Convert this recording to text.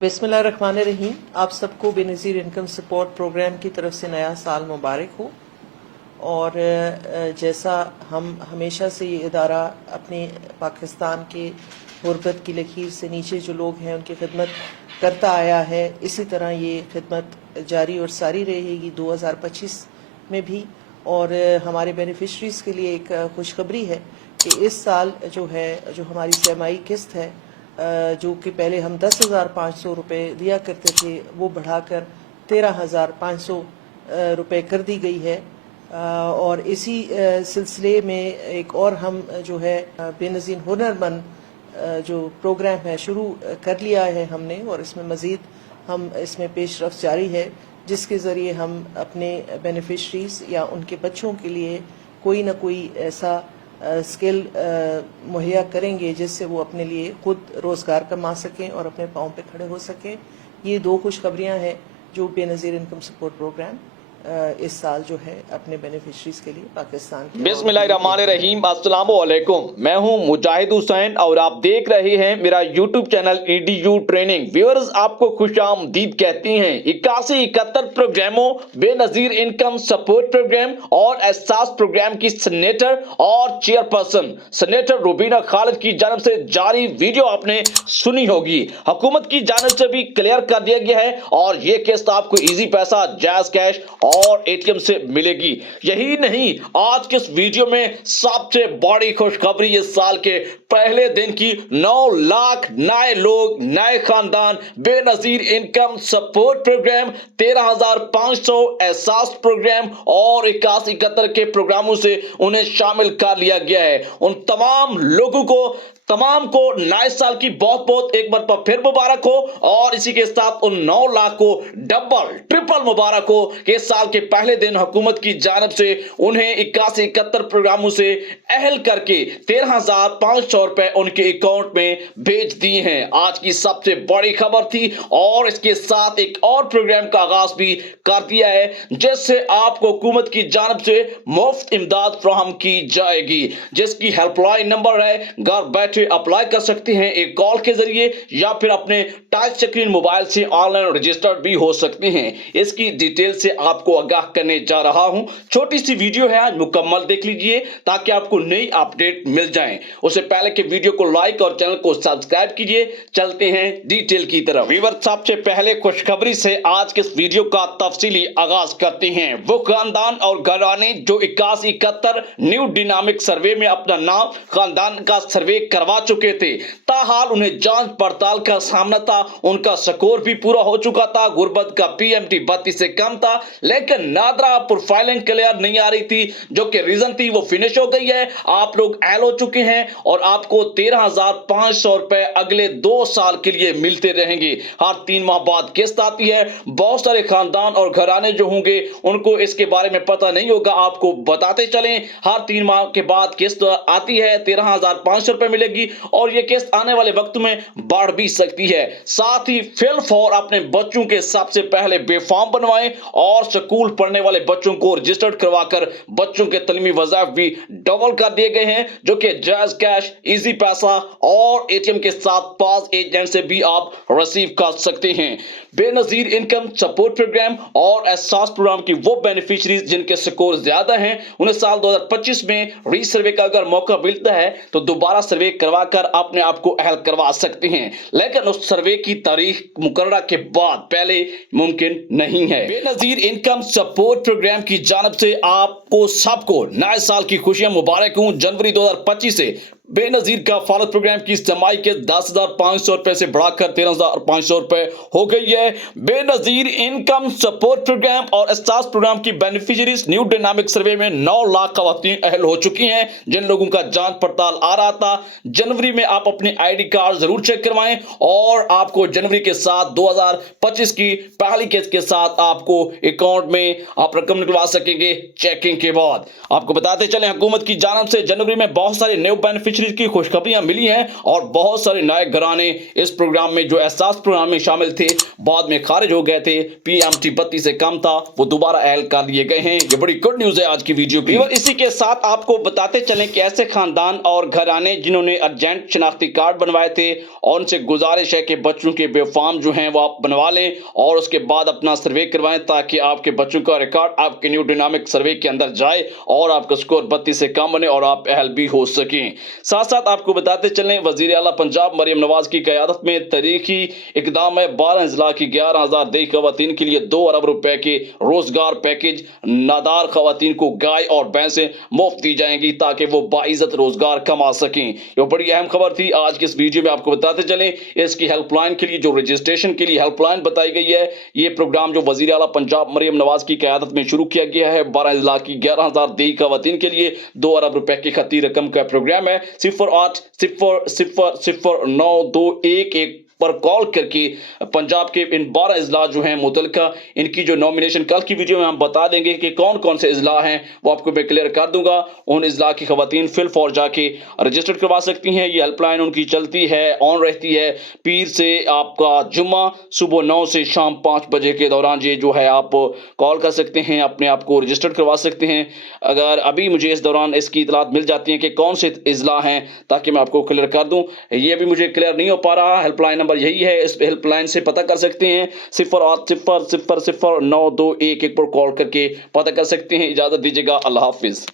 बिस्मिल्लाहिर्रहमानिर्रहीम। आप सबको बेनज़ीर इनकम सपोर्ट प्रोग्राम की तरफ से नया साल मुबारक हो। और जैसा हम हमेशा से ये इदारा अपने पाकिस्तान के गुरबत की लकीर से नीचे जो लोग हैं उनकी खिदमत करता आया है, इसी तरह ये खिदमत जारी और सारी रहेगी 2025 में भी। और हमारे बेनिफिशरीज़ के लिए एक खुशखबरी है कि इस साल जो हमारी सरमाई किस्त है, जो कि पहले हम 10,500 रुपये दिया करते थे, वो बढ़ाकर 13,500 रुपये कर दी गई है। और इसी सिलसिले में एक और हम बेनज़ीर हुनरमंद जो प्रोग्राम है शुरू कर लिया है हमने, और इसमें मज़ीद हम इसमें पेशरफ्त जारी है, जिसके ज़रिए हम अपने बेनिफिशरीज़ या उनके बच्चों के लिए कोई ना कोई ऐसा स्किल मुहैया करेंगे जिससे वो अपने लिए खुद रोज़गार कमा सकें और अपने पाँव पे खड़े हो सकें। ये दो खुशखबरियाँ हैं जो बेनज़ीर इनकम सपोर्ट प्रोग्राम इस साल अपने बेनिफिशरीज के लिए पाकिस्तान के। बिस्मिल्लाहिर्रहमानिर्रहीम, अस्सलामु अलैकुम। मैं हूं मुजाहिद हुसैन और आप देख रहे हैं मेरा YouTube channel EDU training. Viewers, आपको खुशामदीद कहती हैं। 81-71 प्रोग्रामों, बेनज़ीर इनकम सपोर्ट प्रोग्राम और एहसास प्रोग्राम की सेनेटर और चेयरपर्सन सेनेटर रुबीना खालिद की जानब से जारी वीडियो आपने सुनी होगी। हुकूमत की जानब से भी क्लियर कर दिया गया है और ये किस्त आपको इजी पैसा, जायज कैश और ATM से मिलेगी। यही नहीं, आज के इस वीडियो में सबसे बड़ी खुशखबरी इस साल के पहले दिन की 9 लाख नए लोग, नए खानदान बेनज़ीर इनकम सपोर्ट प्रोग्राम, 13,500 एहसास प्रोग्राम और 81-71 के प्रोग्रामों से उन्हें शामिल कर लिया गया है। उन तमाम को नए साल की बहुत बहुत एक बार फिर मुबारक हो। और इसी के साथ उन 9 लाख को डबल ट्रिपल मुबारक हो कि इस साल के पहले दिन हुकूमत की जानब से उन्हें 81-71 प्रोग्रामों से अहल करके 13,500 रुपए उनके अकाउंट में भेज दिए हैं। आज की सबसे बड़ी खबर थी और इसके साथ एक और प्रोग्राम का आगाज भी कर दिया है, जिससे आपको हुकूमत की जानब से मुफ्त इमदाद फराहम की जाएगी, जिसकी हेल्पलाइन नंबर है। घर बैठे अप्लाई कर सकते हैं एक कॉल के जरिए या फिर अपने टच स्क्रीन मोबाइल से ऑनलाइन रजिस्टर्ड भी हो सकते हैं। इसकी डिटेल से आपको आगाह करने जा रहा हूं। छोटी सी वीडियो है, आज मुकम्मल देख लीजिए ताकि आपको नई अपडेट मिल जाए। उससे पहले कि वीडियो को लाइक और चैनल को सब्सक्राइब कीजिए। चलते हैं डिटेल की तरफ। व्यूअर्स, सबसे पहले खुशखबरी से आज के इस वीडियो का तफसीली आगाज करते हैं। वो खानदान और घराने जो 81-71 न्यू डायनामिक सर्वे में अपना नाम खानदान का सर्वे करवा चुके थे, ताहाल उन्हें जांच पड़ताल का सामना था। उनका स्कोर भी पूरा हो चुका था, गुर्बत का PMT 32 से कम था, लेकिन नादरा प्रोफाइलिंग क्लियर नहीं आ रही थी, जो कि रीजन थी वो फिनिश हो गई है। आप लोग एल हो चुके हैं और आपको 13,500 रुपए अगले 2 साल के लिए मिलते रहेंगे। हर 3 माह बाद किस्त आती है। बहुत सारे खानदान और घराने जो होंगे उनको इसके बारे में पता नहीं होगा, आपको बताते चलें। हर 3 माह के बाद किस्त आती है, 13,500 रुपए मिलेगी और ये किस्त आने वाले वक्त में बढ़ भी सकती है। साथ ही फिल फॉर अपने बच्चों के सबसे पहले बेफार्म बनवाएं और स्कूल पढ़ने वाले बच्चों को रजिस्टर्ड करवाकर बच्चों के तलीमी वज़ाइफ भी डबल कर दिए गए हैं, जो कि जायज कैश, इजी पैसा और ATM के साथ पास एजेंट से भी आप रिसीव कर सकते हैं। बेनज़ीर इनकम सपोर्ट प्रोग्राम और एहसास प्रोग्राम की वो बेनिफिशरीज जिनके स्कोर ज्यादा हैं, उन्हें साल 2025 में रीसर्वे का अगर मौका मिलता है तो दोबारा सर्वे करवाकर अपने आप को अहल करवा सकते हैं, लेकिन उस सर्वे की तारीख मुकर्रर के बाद पहले मुमकिन नहीं है। बेनज़ीर इनकम सपोर्ट प्रोग्राम की जानब से आपको सबको नए साल की खुशियां मुबारक हूं। जनवरी 2025 से बेनज़ीर का फालत प्रोग्राम की इस्तेमाल के 10,500 रुपए से बढ़ाकर 13,500 रुपए हो गई है। बेनज़ीर इनकम सपोर्ट प्रोग्राम और एहसास प्रोग्राम की बेनिफिशरीज न्यू डायनामिक सर्वे में 9 लाख खवातीन अहल हो चुकी हैं। जिन लोगों का जांच पड़ताल आ रहा था, जनवरी में आप अपनी ID कार्ड जरूर चेक करवाएं और आपको जनवरी के साथ 2025 की पहली किस्त के साथ आपको अकाउंट में आप रकम निकलवा सकेंगे चेकिंग के बाद। आपको बताते चले, हुकूमत की जानब से जनवरी में बहुत सारे न्यू बेनिफिशरीज चीज की खुशखबरियां मिली हैं और बहुत सारे नए घराने इस प्रोग्राम में जो एहसास प्रोग्राम में शामिल थे बाद में खारिज हो गए थे। PMT 32 से कम था, वो दोबारा ऐड कर लिए गए हैं। ये बड़ी गुड न्यूज है आज की वीडियो की। और इसी के साथ आपको बताते चलें कि ऐसे खानदान और घराने जिन्होंने अर्जेंट शनाख्ती कार्ड बनवाए थे और उनसे गुजारिश है कि बच्चों के बेफार्म जो हैं वो आप बनवा लें और उसके बाद अपना सर्वे करवाएं ताकि आपके बच्चों का रिकॉर्ड आपके न्यू डायनामिक सर्वे के अंदर जाए और आपका स्कोर 32 से कम बने और आप अहल भी हो सकें। साथ साथ आपको बताते चलें वजीर आला पंजाब मरियम नवाज की क़यादत में तारीखी इकदाम है। 12 अजला की 11,000 देही खवातीन के लिए 2 अरब रुपए के रोजगार पैकेज नादार खवातीन को गाय और भैंसें मुफ्त दी जाएंगी ताकि वो बाइज्जत रोजगार कमा सकें। ये बड़ी अहम खबर थी। आज की इस वीडियो में आपको बताते चलें इसकी हेल्पलाइन के लिए जो रजिस्ट्रेशन के लिए हेल्पलाइन बताई गई है, ये प्रोग्राम जो वजीर आला पंजाब मरियम नवाज की क़यादत में शुरू किया गया है 12 अजला की 11,000 देही खवातीन के लिए 2 अरब रुपए की खती रकम का प्रोग्राम है। 0800009211 पर कॉल करके पंजाब के इन 12 अजला जो हैं मुतलका इनकी जो नॉमिनेशन कल की वीडियो में हम बता देंगे कि कौन कौन से अजला हैं, वो आपको मैं क्लियर कर दूंगा। उन अजला की खवातीन फिल फॉर जाके रजिस्टर्ड करवा सकती हैं। ये हेल्पलाइन उनकी चलती है, ऑन रहती है पीर से आपका जुम्मा सुबह 9 से शाम 5 बजे के दौरान। ये जो है आप कॉल कर सकते हैं, अपने आप को रजिस्टर्ड करवा सकते हैं। अगर अभी मुझे इस दौरान इसकी इतलात मिल जाती है कि कौन से अजला हैं ताकि मैं आपको क्लियर कर दूं, ये भी मुझे क्लियर नहीं हो पा रहा। हेल्पलाइन नंबर यही है, इस हेल्पलाइन से पता कर सकते हैं। 0800009211 पर कॉल करके पता कर सकते हैं। इजाजत दीजिएगा, अल्लाह हाफिज।